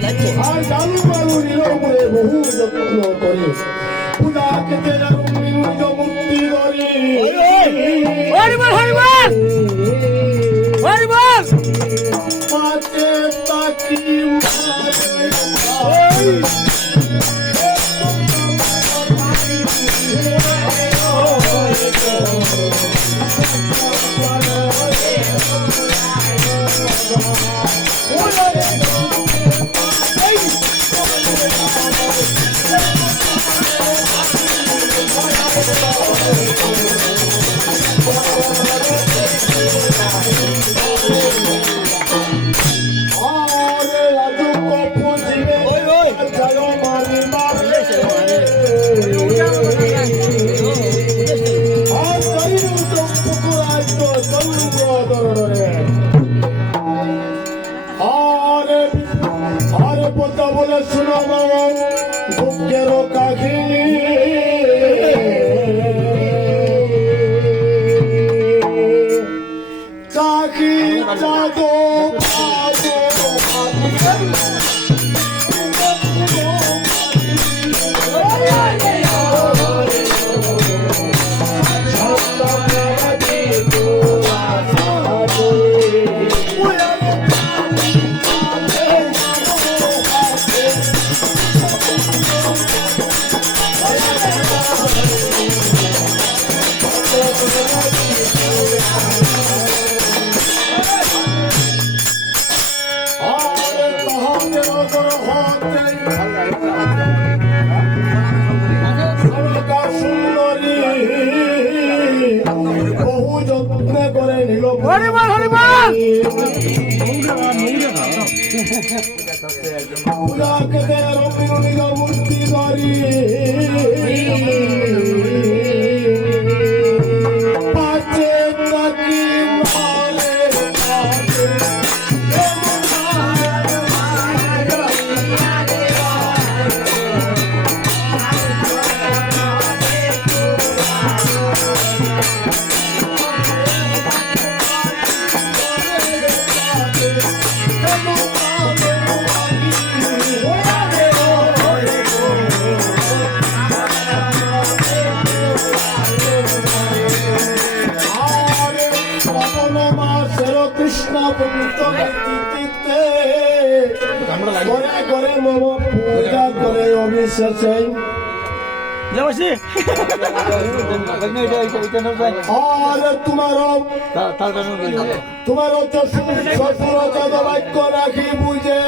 আর জালু বালু নীলমূলে বহু যত্ন করে পূজা খেতে জানু নিজ মুক্তি করে পাঁচে তাকি বলে শুনো বাবা দুঃখের কাহিনী চাকি চাঁদো বহু যত্ন করে নিল পূজা খেতে রবির নিল মূর্তি ধরি পাঁচে তাকি কৃষ্ণ করে করে মম পূজা করে অবিশ্বাসে আর তোমার শ্বশুর বাক্য রাখি বুঝে